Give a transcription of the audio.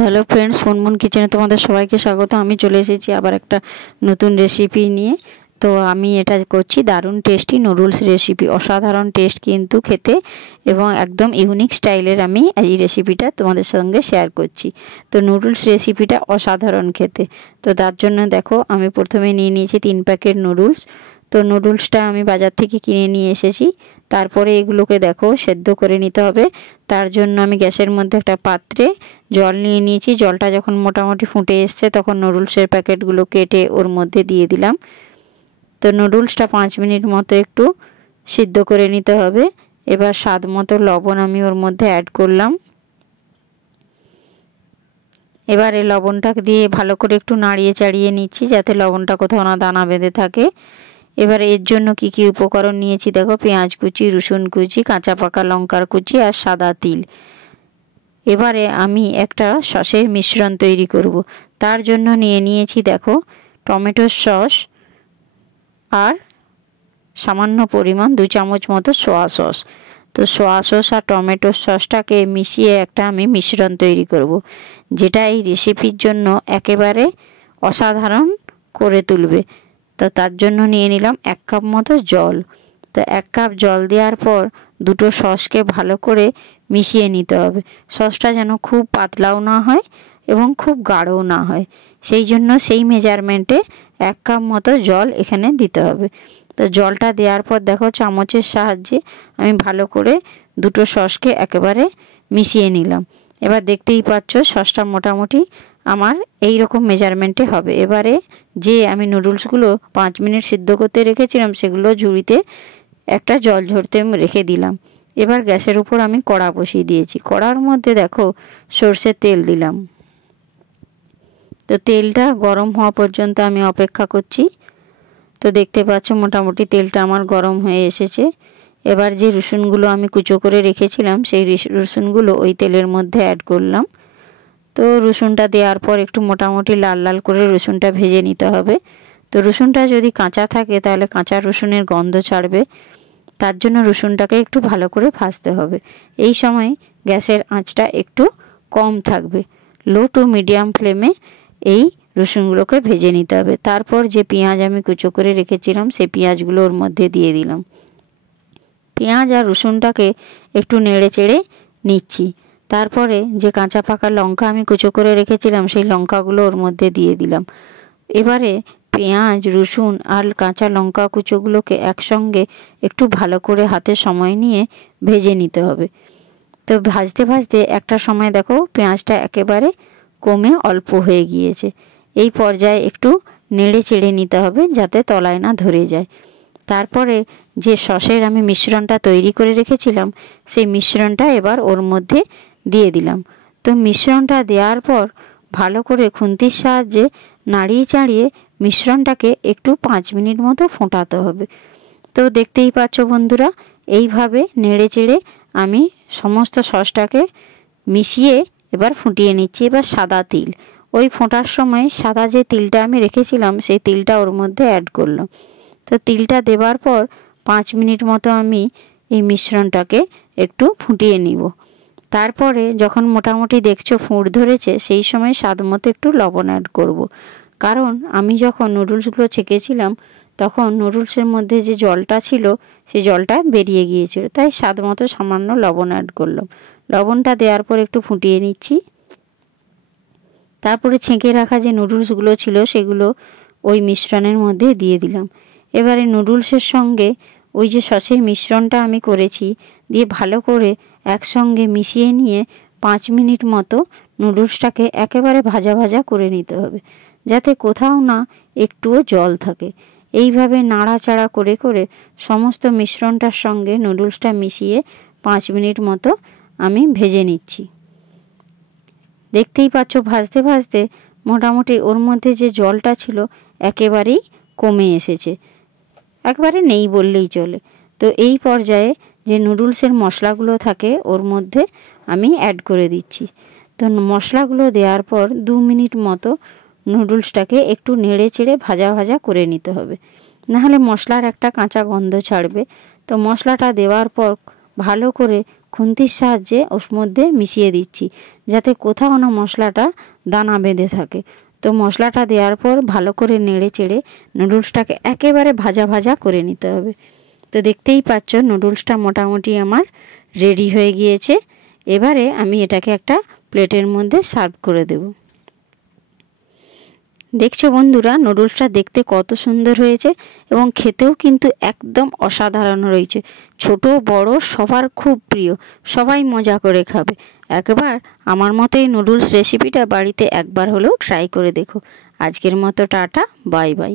Hello friends, Munmun কিচেনে তোমাদের সবাইকে স্বাগত। আমি চলে এসেছি আবার একটা নতুন রেসিপি নিয়ে। তো আমি এটা করছি দারুণ টেস্টি নুডলস রেসিপি, অসাধারণ টেস্ট কিন্তু খেতে, এবং একদম ইউনিক স্টাইলের আমি এই রেসিপিটা তোমাদের সঙ্গে শেয়ার করছি। তো নুডলস রেসিপিটা অসাধারণ খেতে। তো তার জন্য দেখো, আমি প্রথমে নিয়ে নিয়েছি 3 প্যাকেট নুডলস। তো নুডলসটা আমি বাজার থেকে কিনে নিয়ে এসেছি। তারপরে এগুলোকে দেখো সেদ্ধ করে নিতে হবে। তার জন্য আমি গ্যাসের মধ্যে একটা পাত্রে জল নিয়ে নিয়েছি। জলটা যখন মোটামুটি ফুটে এসছে তখন নুডলসের প্যাকেটগুলো কেটে ওর মধ্যে দিয়ে দিলাম। তো নুডলসটা 5 মিনিট মতো একটু সিদ্ধ করে নিতে হবে। এবার স্বাদ মতো লবণ আমি ওর মধ্যে অ্যাড করলাম। এবার এই লবণটাকে দিয়ে ভালো করে একটু নাড়িয়ে চাড়িয়ে নিচ্ছি যাতে লবণটা কোথাও না দানা বেঁধে থাকে। এবার এর জন্য কি কি উপকরণ নিয়েছি দেখো, পেঁয়াজ কুচি, রসুন কুচি, কাঁচা পাকা লঙ্কার কুচি আর সাদা তিল। এবারে আমি একটা সসের মিশ্রণ তৈরি করব। তার জন্য নিয়ে নিয়েছি দেখো টমেটোর সস আর সামান্য পরিমাণ 2 চামচ মতো সোয়া সস। তো সোয়া সস আর টমেটোর সসটাকে মিশিয়ে একটা আমি মিশ্রণ তৈরি করব, যেটা এই রেসিপির জন্য একেবারে অসাধারণ করে তুলবে। তো তার জন্য নিয়ে নিলাম 1 কাপ মতো জল। তো 1 কাপ জল দেওয়ার পর দুটো সসকে ভালো করে মিশিয়ে নিতে হবে। সসটা যেন খুব পাতলাও না হয় এবং খুব গাঢ়ও না হয়, সেই জন্য সেই মেজারমেন্টে 1 কাপ মতো জল এখানে দিতে হবে। তো জলটা দেওয়ার পর দেখো চামচের সাহায্যে আমি ভালো করে দুটো সসকে একেবারে মিশিয়ে নিলাম। এবার দেখতেই পাচ্ছ সসটা মোটামুটি আমার এই রকম মেজারমেন্টে হবে। এবারে যে আমি নুডলসগুলো 5 মিনিট সিদ্ধ করতে রেখেছিলাম সেগুলো ঝুড়িতে একটা জল ঝরতে রেখে দিলাম। এবার গ্যাসের উপর আমি কড়া বসিয়ে দিয়েছি। কড়ার মধ্যে দেখো সরষের তেল দিলাম। তো তেলটা গরম হওয়া পর্যন্ত আমি অপেক্ষা করছি। তো দেখতে পাচ্ছ মোটামুটি তেলটা আমার গরম হয়ে এসেছে। এবার যে রসুনগুলো আমি কুচো করে রেখেছিলাম সেই রসুনগুলো ওই তেলের মধ্যে অ্যাড করলাম। তো রসুনটা দেওয়ার পর একটু মোটামুটি লাল লাল করে রসুনটা ভেজে নিতে হবে। তো রসুনটা যদি কাঁচা থাকে তাহলে কাঁচা রসুনের গন্ধ ছাড়বে, তার জন্য রসুনটাকে একটু ভালো করে ভাজতে হবে। এই সময় গ্যাসের আঁচটা একটু কম থাকবে, লো টু মিডিয়াম ফ্লেমে এই রসুনগুলোকে ভেজে নিতে হবে। তারপর যে পেঁয়াজ আমি কুচো করে রেখেছিলাম সেই পেঁয়াজগুলো ওর মধ্যে দিয়ে দিলাম। পেঁয়াজ আর রসুনটাকে একটু নেড়ে চেড়ে নিচ্ছি। তারপরে যে কাঁচা পাকা লঙ্কা আমি কুচো করে রেখেছিলাম সেই লঙ্কাগুলো ওর মধ্যে দিয়ে দিলাম। এবারে পেঁয়াজ, রসুন আর কাঁচা লঙ্কা কুচোগুলোকে একসঙ্গে একটু ভালো করে হাতে সময় নিয়ে ভেজে নিতে হবে। তো ভাজতে ভাজতে একটা সময় দেখো পেঁয়াজটা একেবারে কমে অল্প হয়ে গিয়েছে। এই পর্যায়ে একটু নেড়ে চেড়ে নিতে হবে যাতে তলায় না ধরে যায়। তারপরে যে সসের আমি মিশ্রণটা তৈরি করে রেখেছিলাম সেই মিশ্রণটা এবার ওর মধ্যে দিয়ে দিলাম। তো মিশ্রণটা দেওয়ার পর ভালো করে খুন্তির সাহায্যে নাড়িয়ে চাড়িয়ে মিশ্রণটাকে একটু 5 মিনিট মতো ফোটাতে হবে। তো দেখতেই পাচ্ছ বন্ধুরা, এইভাবে নেড়ে চেড়ে আমি সমস্ত সসটাকে মিশিয়ে এবার ফুটিয়ে নিচ্ছি। এবার সাদা তিল, ওই ফোটার সময় সাদা যে তিলটা আমি রেখেছিলাম সেই তিলটা ওর মধ্যে অ্যাড করলাম। তো তিলটা দেওয়ার পর 5 মিনিট মতো আমি এই মিশ্রণটাকে একটু ফুটিয়ে নিব। তারপরে যখন মোটামুটি দেখছো ফুঁড় ধরেছে সেই সময় স্বাদ মতো একটু লবণ অ্যাড করব। কারণ আমি যখন নুডলসগুলো ছেঁকেছিলাম তখন নুডলসের মধ্যে যে জলটা ছিল সেই জলটা বেরিয়ে গিয়েছিল, তাই স্বাদ মতো সামান্য লবণ অ্যাড করলাম। লবণটা দেওয়ার পর একটু ফুটিয়ে নিচ্ছি। তারপরে ছেঁকে রাখা যে নুডলসগুলো ছিল সেগুলো ওই মিশ্রণের মধ্যে দিয়ে দিলাম। এবারে নুডলসের সঙ্গে ওই যে সসের মিশ্রণটা আমি করেছি দিয়ে ভালো করে একসঙ্গে মিশিয়ে নিয়ে 5 মিনিট মতো নুডলসটাকে একেবারে ভাজা ভাজা করে নিতে হবে, যাতে কোথাও না একটুও জল থাকে। এইভাবে নাড়াচাড়া করে করে সমস্ত মিশ্রণটার সঙ্গে নুডলসটা মিশিয়ে 5 মিনিট মতো আমি ভেজে নিচ্ছি। দেখতেই পাচ্ছ ভাজতে ভাজতে মোটামুটি ওর মধ্যে যে জলটা ছিল একেবারেই কমে এসেছে, একবারে নেই বললেই চলে। তো এই পর্যায়ে যে নুডলসের মশলাগুলো থাকে ওর মধ্যে আমি অ্যাড করে দিচ্ছি। তো মশলাগুলো দেওয়ার পর 2 মিনিট মতো নুডলসটাকে একটু নেড়ে চেড়ে ভাজা ভাজা করে নিতে হবে, নাহলে মশলার একটা কাঁচা গন্ধ ছাড়বে। তো মশলাটা দেওয়ার পর ভালো করে খুন্তির সাহায্যে ওর মধ্যে মিশিয়ে দিচ্ছি, যাতে কোথাও না মশলাটা দানা বেঁধে থাকে। তো মশলাটা দেওয়ার পর ভালো করে নেড়ে চেড়ে নুডলসটাকে একেবারে ভাজা ভাজা করে নিতে হবে। তো দেখতেই পাচ্ছ নুডলসটা মোটামুটি আমার রেডি হয়ে গিয়েছে। এবারে আমি এটাকে একটা প্লেটের মধ্যে সার্ভ করে দেব। দেখছো বন্ধুরা, নুডলসটা দেখতে কত সুন্দর হয়েছে এবং খেতেও কিন্তু একদম অসাধারণ রয়েছে। ছোট বড় সবার খুব প্রিয়, সবাই মজা করে খাবে। একবার আমার মতো এই নুডলস রেসিপিটা বাড়িতে একবার হলেও ট্রাই করে দেখো। আজকের মতো টাটা, বাই বাই।